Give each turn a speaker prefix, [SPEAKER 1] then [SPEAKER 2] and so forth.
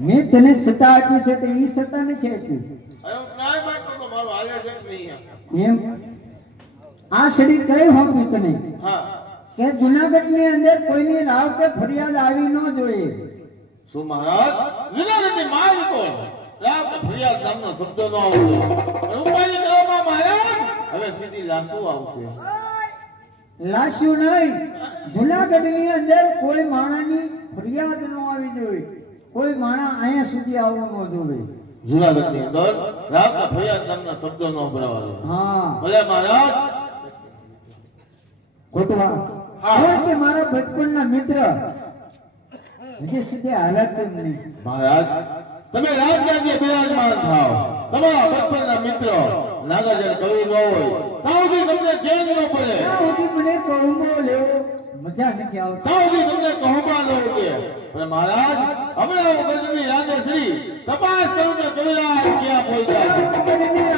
[SPEAKER 1] મેં તને સત્તા આપી છે તો એ સત્તા નથી આપી
[SPEAKER 2] અરે હું ટ્રાય મારતો તો મારું હાલે છે કે નહીં
[SPEAKER 1] એમ આ છડી કઈ હોપી તને
[SPEAKER 2] હા
[SPEAKER 1] કે જુનાગઢ ની અંદર કોઈની રાવ કે ફરિયાદ આવી ન જોઈએ
[SPEAKER 2] શું મહારાજ વિનાની માર કોણ રામ કે ફરિયાદ નામનો શબ્દ ન આવવો જોઈએ ઉપાય કરવામાં મહારાજ હવે સીધી લાશો આવશે
[SPEAKER 1] લાશ્યું નહીં જુનાગઢ ની અંદર કોઈ માણાની ફરિયાદ ન આવી જોઈએ કોઈ માણા અહીંયા સુધી આવવા ન જોઈએ
[SPEAKER 2] જુનાગઢની અંદર રામ કે ફરિયાદ નામના શબ્દો નો ભરાવાનો
[SPEAKER 1] હા.
[SPEAKER 2] ભલે મહારાજ.
[SPEAKER 1] ખોટવા
[SPEAKER 2] હા.
[SPEAKER 1] કે મારા બચપણના મિત્ર. હજી સુધી હાલત જ નહીં.
[SPEAKER 2] મહારાજ તમે રાજ્યાની બિરાજમાન થાવ તમારા બચપનના મિત્રો નાગાજન કવિ ન હોય. ત્યાં સુધી તમને ચેન ન પડે?
[SPEAKER 1] ત્યાં સુધી મને કહુમો લેવો મજા નથી આવતી.
[SPEAKER 2] ત્યાં સુધી તમને કહુમા ન કે પણ મહારાજ હમણાં ગજની રાજશ્રી તપાસ કરું કે કવિરાજ ક્યાં પહોંચ્યા